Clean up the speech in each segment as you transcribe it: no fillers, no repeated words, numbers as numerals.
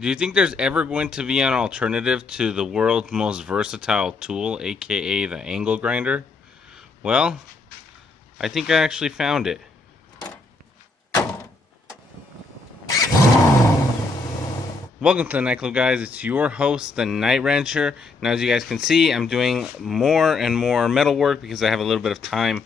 Do you think there's ever going to be an alternative to the world's most versatile tool, aka the angle grinder? Well, I think I actually found it. Welcome to the nightclub, guys. It's your host, the Night Rancher. Now, as you guys can see, I'm doing more and more metal work because I have a little bit of time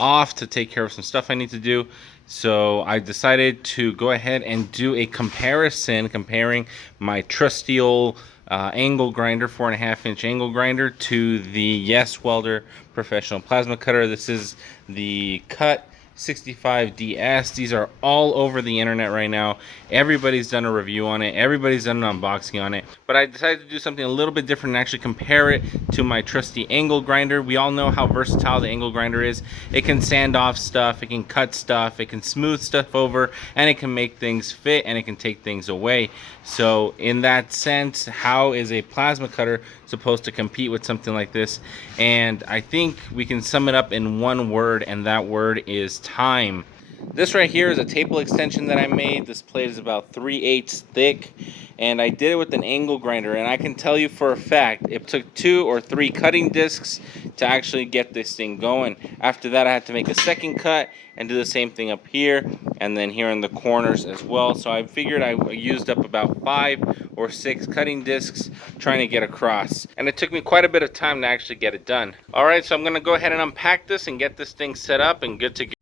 off to take care of some stuff I need to do. So I decided to go ahead and do a comparison, comparing my trusty old angle grinder, 4.5-inch angle grinder, to the YESWelder professional plasma cutter. This is the CUT-65DS. These are all over the internet right now. Everybody's done a review on it. Everybody's done an unboxing on it. But I decided to do something a little bit different and actually compare it to my trusty angle grinder. We all know how versatile the angle grinder is. It can sand off stuff, it can cut stuff, it can smooth stuff over, and it can make things fit, and it can take things away. So in that sense, how is a plasma cutter supposed to compete with something like this? And I think we can sum it up in one word, and that word is time. This right here is a table extension that I made. This plate is about 3/8 thick, and I did it with an angle grinder, and I can tell you for a fact it took 2 or 3 cutting discs to actually get this thing going. After that, I had to make a second cut and do the same thing up here and then here in the corners as well. So I figured I used up about 5 or 6 cutting discs trying to get across, and it took me quite a bit of time to actually get it done. Alright, so I'm gonna go ahead and unpack this and get this thing set up and good to go.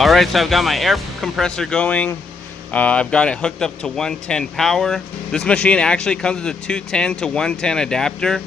Alright, so I've got my air compressor going. I've got it hooked up to 110 power. This machine actually comes with a 210 to 110 adapter,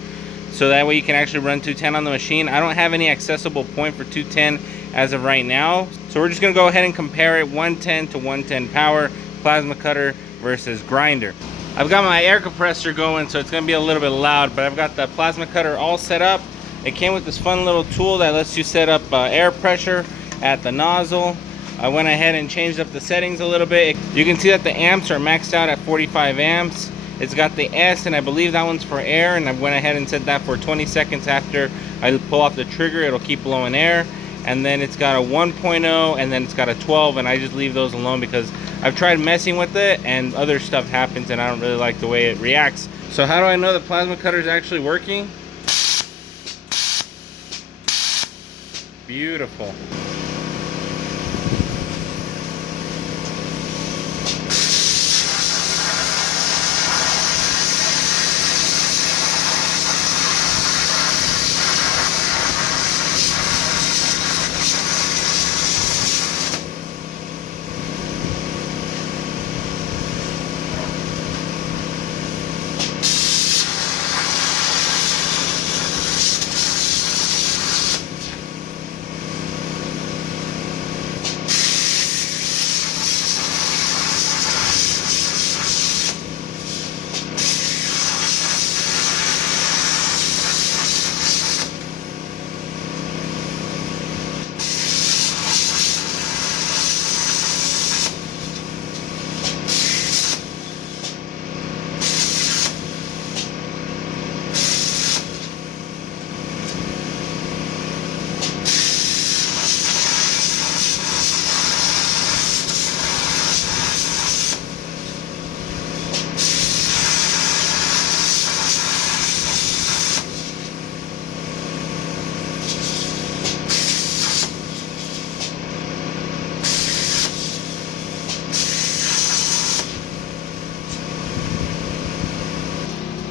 so that way you can actually run 210 on the machine. I don't have any accessible point for 210 as of right now, so we're just going to go ahead and compare it 110 to 110 power, plasma cutter versus grinder. I've got my air compressor going, so it's going to be a little bit loud, but I've got the plasma cutter all set up. It came with this fun little tool that lets you set up air pressure at the nozzle. I went ahead and changed up the settings a little bit. You can see that the amps are maxed out at 45 amps. It's got the S, and I believe that one's for air, and I went ahead and set that for 20 seconds after I pull off the trigger. It'll keep blowing air. And then it's got a 1.0, and then it's got a 12, and I just leave those alone because I've tried messing with it and other stuff happens and I don't really like the way it reacts. So how do I know the plasma cutter is actually working? Beautiful.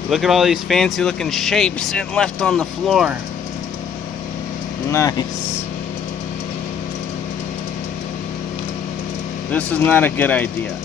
Look at all these fancy looking shapes it left on the floor. Nice. This is not a good idea.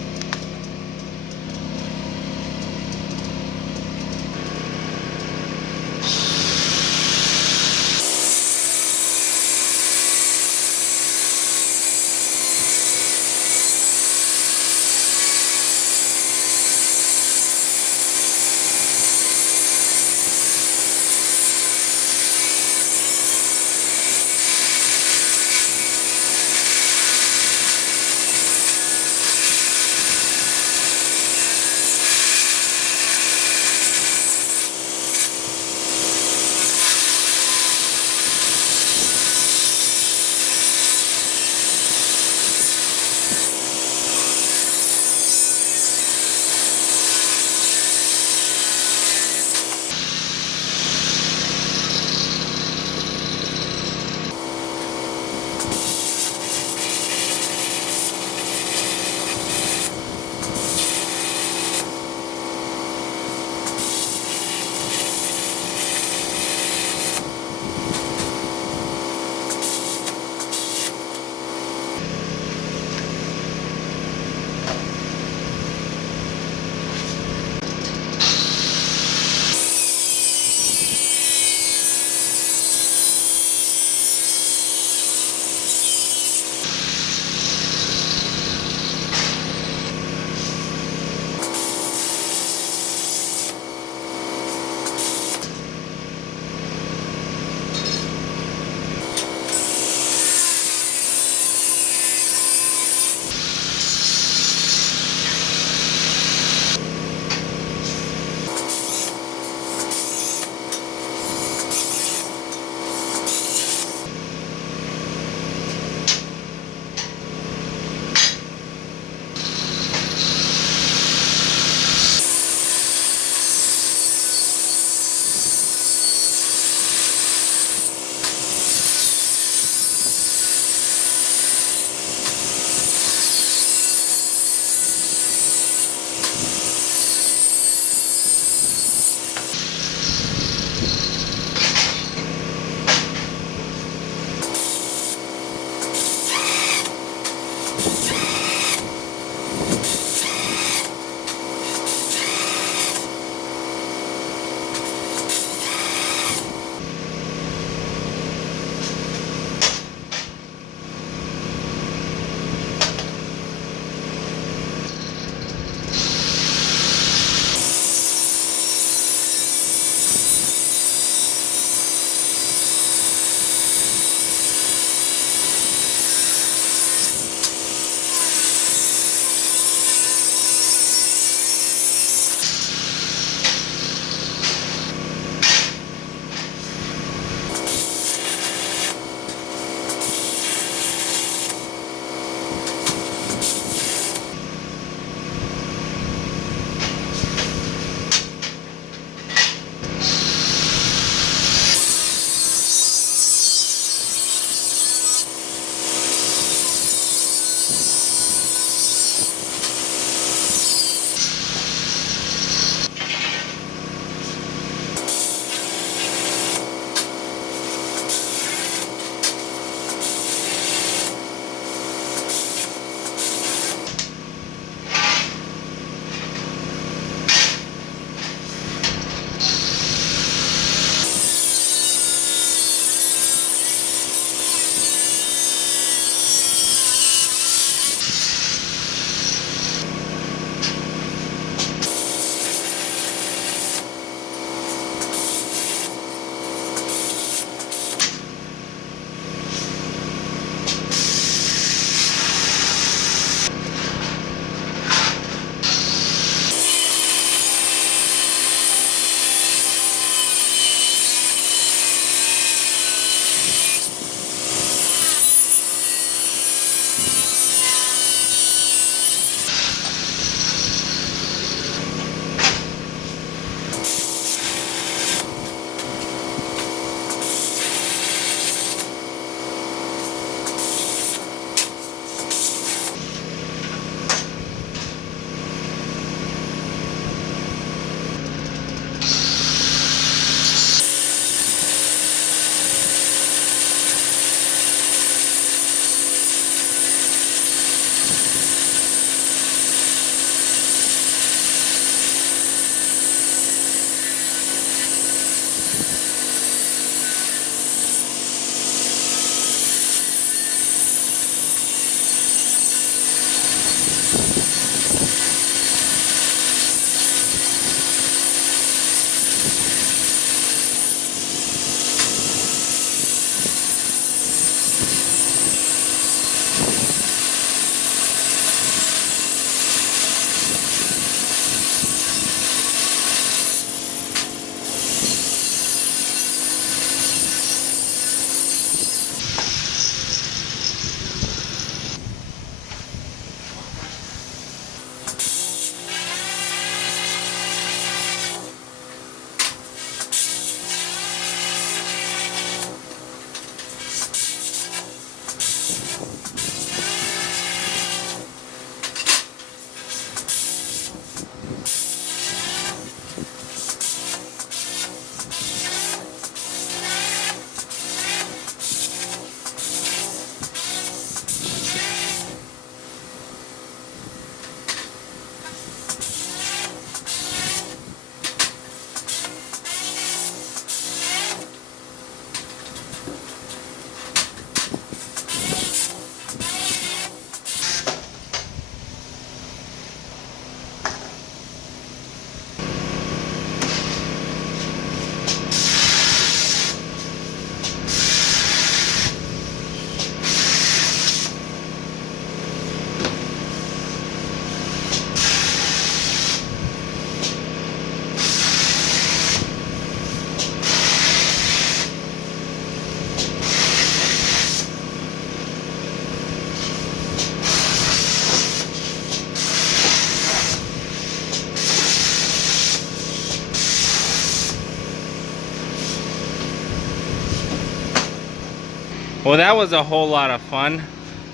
Well, that was a whole lot of fun.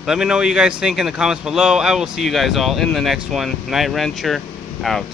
Let me know what you guys think in the comments below. I will see you guys all in the next one. Night Wrencher out.